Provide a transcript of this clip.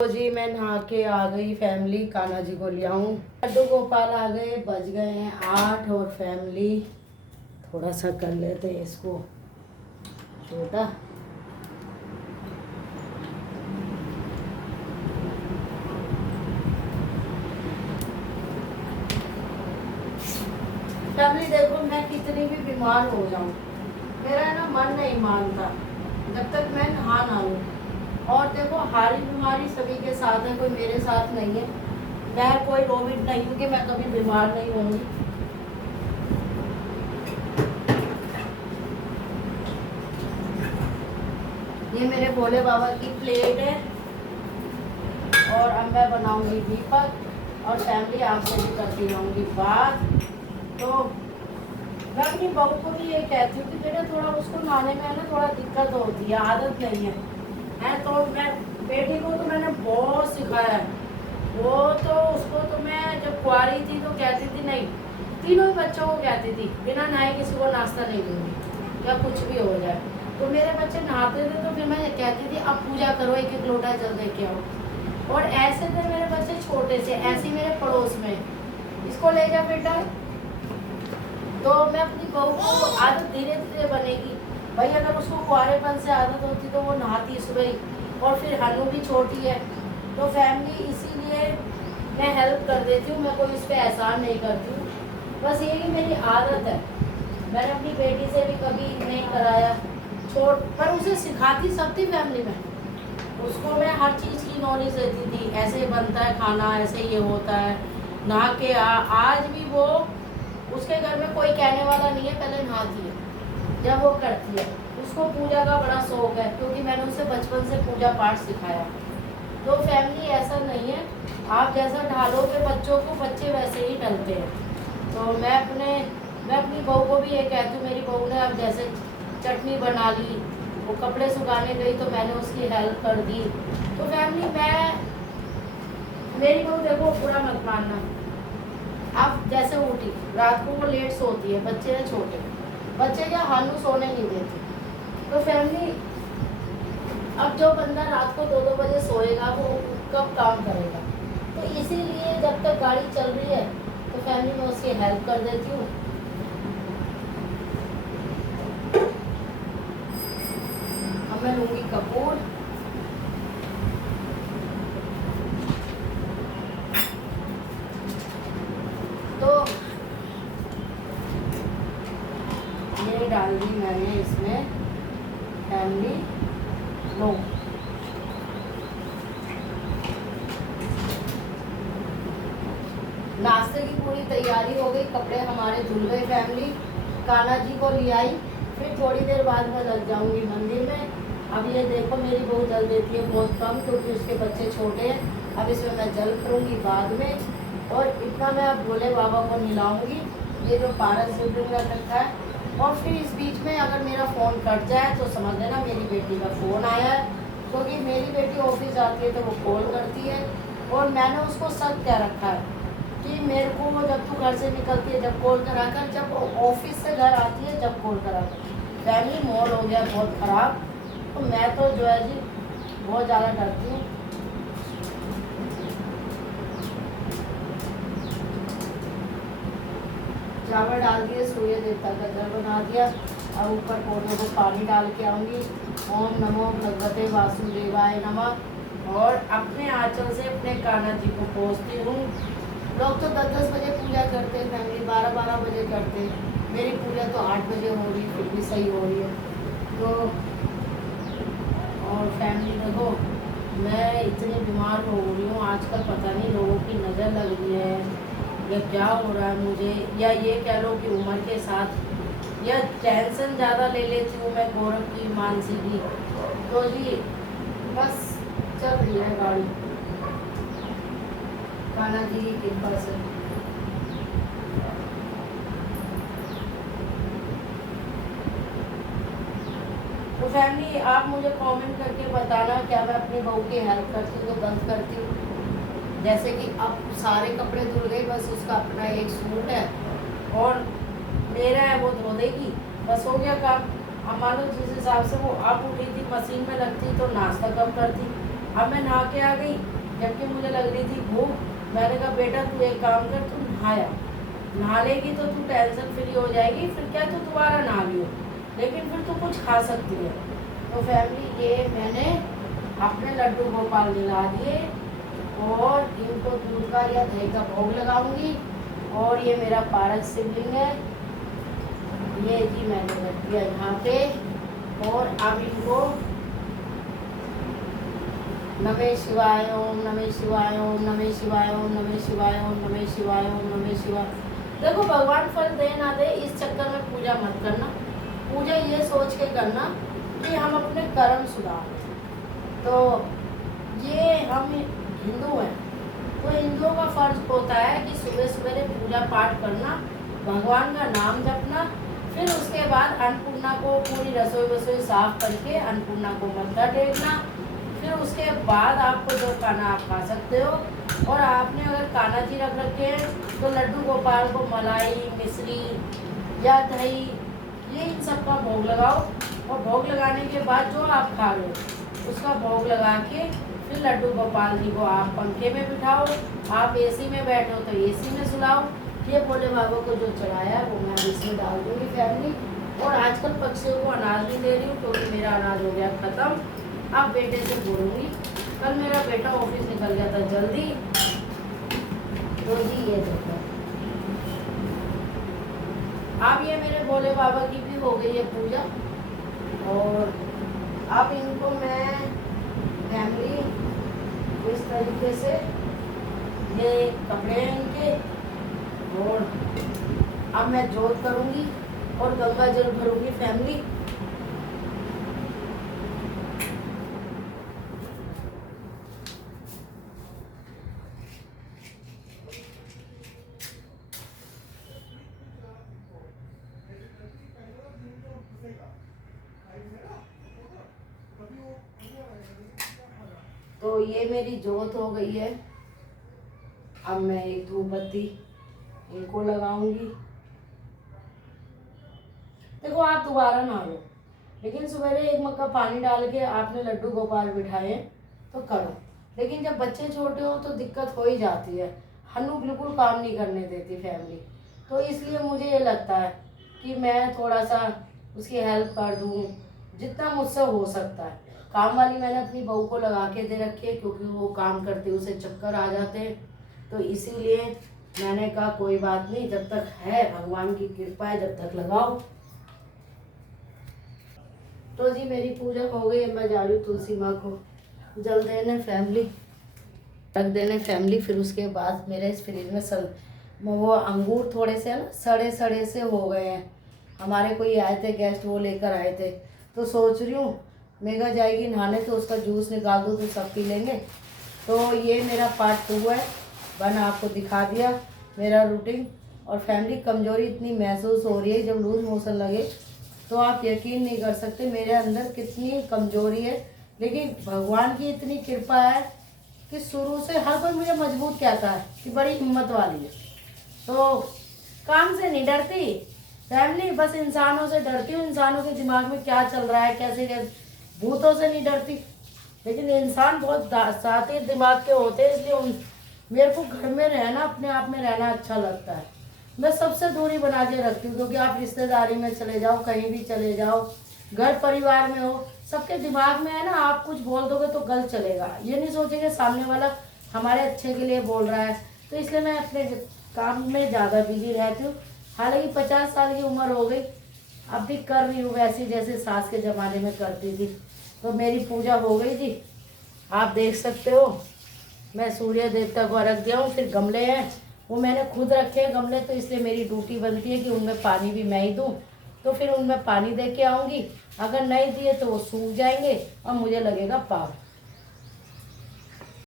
तो जी मैं नहा के आ गई। फैमिली कान्हा जी को ले आऊँ। लड्डू गोपाल आ गए, बज गए हैं 8। और फैमिली थोड़ा सा कर लेते हैं इसको छोटा। फैमिली देखो, मैं कितनी भी बीमार हो जाऊँ, मेरा ना मन नहीं मानता जब तक मैं नहा ना लूँ। और देखो, हारी बीमारी सभी के साथ है, कोई मेरे साथ नहीं है। मैं कोई कोविड नहीं हूँ कि मैं कभी बीमार नहीं होंगी। ये मेरे भोले बाबा की प्लेट है और अब मैं बनाऊंगी दीपक। और फैमिली आपसे भी करती रहूँगी बात। तो मैं अपनी बहू को भी ये कहती हूँ कि बेटा थोड़ा उसको नहाने में ना थोड़ा दिक्कत होती है, आदत नहीं है। तो मैं बेटी को तो मैंने बहुत सिखाया है। वो तो उसको तो मैं जब कुंवारी थी तो कहती थी नहीं, तीनों ही बच्चों को कहती थी बिना नहाए किसी को नाश्ता नहीं दूंगी या कुछ भी हो जाए। तो मेरे बच्चे नहाते थे तो फिर मैं कहती थी अब पूजा करो, एक एक लोटा जल दे के आओ। और ऐसे थे मेरे बच्चे छोटे से, ऐसे मेरे पड़ोस में, इसको ले जा बेटा। तो मैं अपनी बहू को आदत धीरे धीरे बनेगी भाई। अगर उसको कुंवारेपन से आदत होती तो वो नहाती सुबह। और फिर हनु भी छोटी है। तो फैमिली इसीलिए मैं हेल्प कर देती हूँ, मैं कोई इस पर एहसान नहीं करती हूँ। बस यही मेरी आदत है। मैंने अपनी बेटी से भी कभी नहीं कराया छोट, पर उसे सिखाती सब थी फैमिली में। उसको मैं हर चीज़ की नॉलेज देती थी, ऐसे बनता है खाना, ऐसे ये होता है, नहा के आज भी वो, उसके घर में कोई कहने वाला नहीं है, पहले नहाती है जब वो करती है। उसको पूजा का बड़ा शौक है क्योंकि मैंने उसे बचपन से पूजा पाठ सिखाया। तो फैमिली ऐसा नहीं है, आप जैसा ढालोगे बच्चों को, बच्चे वैसे ही ढलते हैं। तो मैं अपनी बहू को भी ये कहती हूँ, मेरी बहू ने अब जैसे चटनी बना ली, वो कपड़े सुखाने गई तो मैंने उसकी हेल्प कर दी। तो फैमिली मेरी बहू देखो, बुरा मत मानना, अब जैसे उठी रात को वो लेट सोती है, बच्चे हैं छोटे, बच्चे क्या हानू सोने नहीं देते। तो फैमिली अब जो बंदा रात को 2-2 बजे सोएगा वो कब काम करेगा। तो इसीलिए जब तक गाड़ी चल रही है तो फैमिली में उसकी हेल्प कर देती हूँ। अब मैं लूँगी कपूर। तो ये डाल दी मैंने इसमें फैमिली लो। नाश्ते की पूरी तैयारी हो गई, कपड़े हमारे धुल गए। फैमिली कान्हा जी को ले आई, फिर थोड़ी देर बाद मैं लग जाऊंगी मंदिर में। अब ये देखो, मेरी बहू जल देती है बहुत कम क्योंकि उसके बच्चे छोटे हैं। अब इसमें मैं जल करूँगी बाद में। और इतना मैं अब भोले बाबा को मिलाऊंगी, ये जो पारस शिवलिंग रख रखा है। और फिर इस बीच में अगर मेरा फ़ोन कट जाए तो समझ लेना मेरी बेटी का फ़ोन आया है, क्योंकि मेरी बेटी ऑफिस जाती है तो वो कॉल करती है। और मैंने उसको सब कह रखा है कि मेरे को जब तू घर से निकलती है जब कॉल करा कर, जब ऑफिस से घर आती है जब कॉल करा कर। फैमिली माहौल हो गया बहुत ख़राब। तो मैं तो जो है जी बहुत ज़्यादा डरती हूँ। चावल डाल दिए, सूर्य देवता का जल बना दिया। अब ऊपर पौधों को पानी डाल के आऊँगी। ओम नमो भगवते वासुदेवाय नमः। और अपने आंचल से अपने कान्हा जी को पोंछती हूँ। लोग तो 10-10 बजे पूजा करते हैं फैमिली, 12-12 बजे करते हैं। मेरी पूजा तो 8 बजे हो रही, फिर भी सही हो रही है। तो और फैमिली देखो, मैं इतनी बीमार हो रही हूँ आजकल, पता नहीं लोगों की नज़र लग रही है या क्या हो रहा है मुझे, या ये कह लो कि उम्र के साथ या टेंशन ज़्यादा ले लेती हूँ मैं, गौरव की, मानसी की। तो जी बस चल रही है गाड़ी कान्हा जी की कृपा से। तो फैमिली आप मुझे कमेंट करके बताना, क्या मैं अपनी बहू की हेल्प करती हूँ तो गलत करती हूँ। जैसे कि अब सारे कपड़े धुल गए, बस उसका अपना एक सूट है और मेरा है, वो धो देगी, बस हो गया काम। अब मान लो जिस हिसाब से वो अब उठी थी, मशीन में लगती तो नाश्ता कब करती। अब मैं नहा के आ गई, जबकि मुझे लग रही थी भूख। मैंने कहा बेटा तू एक काम कर, तू नहाया, नहा लेगी तो तू टेंशन फ्री हो जाएगी, फिर क्या तू दोबारा नहा लियो, लेकिन फिर तू कुछ खा सकती है। तो फैमिली ये मैंने अपने लड्डू गोपाल दिला दिए और इनको दूध का या दही का भोग लगाऊंगी। और ये मेरा पारक शिवलिंग है, ये जी मैंने रख दिया यहाँ पे। और अब इनको नमः शिवाय ओम, नमः शिवाय ओम, नमः शिवाय ओम, नमः शिवाय ओम, नमः शिवाय ओम, नमः शिवाय। देखो भगवान फल दे ना दे इस चक्कर में पूजा मत करना, पूजा ये सोच के करना कि हम अपने कर्म सुधार। तो ये हम हिंदू हैं, तो हिंदुओं का फर्ज होता है कि सुबह सवेरे पूजा पाठ करना, भगवान का नाम जपना, फिर उसके बाद अन्नपूर्णा को पूरी रसोई वसोई साफ करके अन्नपूर्णा को मत्था टेकना। फिर उसके बाद आपको जो खाना आप खा सकते हो। और आपने अगर कान्हा जी रख रखे हैं तो लड्डू गोपाल को मलाई, मिश्री या दही, ये इन सब का भोग लगाओ। और भोग लगाने के बाद जो आप खा रहे हो उसका भोग लगा के फिर लड्डू गोपाल जी को आप पंखे में बिठाओ, आप एसी में बैठो तो एसी में सुलाओ। ये भोले बाबा को जो चढ़ाया वो मैं इसमें डाल दूँगी फैमिली। और आजकल पक्षियों को अनाज नहीं दे रही हूँ क्योंकि मेरा अनाज हो गया ख़त्म। अब बेटे से बोलूँगी, कल मेरा बेटा ऑफिस निकल गया था जल्दी, तो जी ये देखो अब ये मेरे भोले बाबा की भी हो गई है पूजा। और अब इनको मैं फैमिली इस तरीके से, ये कपड़े हैं इनके, और अब मैं जोत करूँगी और गंगा जल भरूँगी फैमिली। तो ये मेरी जोत हो गई है। अब मैं एक धूप बत्ती इनको लगाऊंगी। देखो आप दोबारा नहा लो, लेकिन सवेरे एक मग्गा पानी डाल के आपने लड्डू गोपाल बिठाए तो करो। लेकिन जब बच्चे छोटे हो तो दिक्कत हो ही जाती है, हन्नू बिल्कुल काम नहीं करने देती फैमिली। तो इसलिए मुझे ये लगता है कि मैं थोड़ा सा उसकी हेल्प कर दूँ जितना मुझसे हो सकता है। काम वाली मैंने अपनी बहू को लगा के दे रखी है क्योंकि वो काम करते उसे चक्कर आ जाते हैं, तो इसीलिए मैंने कहा कोई बात नहीं, जब तक है भगवान की कृपा है जब तक लगाओ। तो जी मेरी पूजा हो गई है, मैं जा रही हूँ तुलसी माँ को जल देने फैमिली, रख देने फैमिली। फिर उसके बाद मेरे इस फ्रिज में वो अंगूर थोड़े से ना सड़े सड़े से हो गए हैं। हमारे कोई आए थे गेस्ट, वो लेकर आए थे, तो सोच रही हूँ मेघा जाएगी नहाने तो उसका जूस निकाल दो तो सब पी लेंगे। तो ये मेरा पार्ट 2 है, मैंने आपको दिखा दिया मेरा रूटीन। और फैमिली कमज़ोरी इतनी महसूस हो रही है, जब लूज मोशन लगे तो आप यकीन नहीं कर सकते मेरे अंदर कितनी कमज़ोरी है। लेकिन भगवान की इतनी कृपा है कि शुरू से हर कोई मुझे मजबूत कहता है कि बड़ी हिम्मत वाली है। तो काम से नहीं डरती फैमिली, बस इंसानों से डरती हूँ। इंसानों के दिमाग में क्या चल रहा है, कैसे भूतों से नहीं डरती। लेकिन इंसान बहुत सातिर दिमाग के होते हैं, इसलिए मेरे को घर में रहना, अपने आप में रहना अच्छा लगता है। मैं सबसे दूरी बना के रखती हूँ, क्योंकि आप रिश्तेदारी में चले जाओ, कहीं भी चले जाओ, घर परिवार में हो, सबके दिमाग में है ना, आप कुछ बोल दोगे तो गलत चलेगा। ये नहीं सोचेंगे सामने वाला हमारे अच्छे के लिए बोल रहा है। तो इसलिए मैं अपने काम में ज़्यादा बिजी रहती हूँ। हालांकि 50 साल की उम्र हो गई, अब भी कर रही हूँ वैसे जैसे सास के ज़माने में करती थी। तो मेरी पूजा हो गई थी, आप देख सकते हो। मैं सूर्य देवता को अर्घ दिया हूँ। फिर गमले हैं, वो मैंने खुद रखे हैं गमले, तो इसलिए मेरी ड्यूटी बनती है कि उनमें पानी भी मैं ही दूँ। तो फिर उनमें पानी दे के आऊँगी, अगर नहीं दिए तो वो सूख जाएंगे और मुझे लगेगा पाप।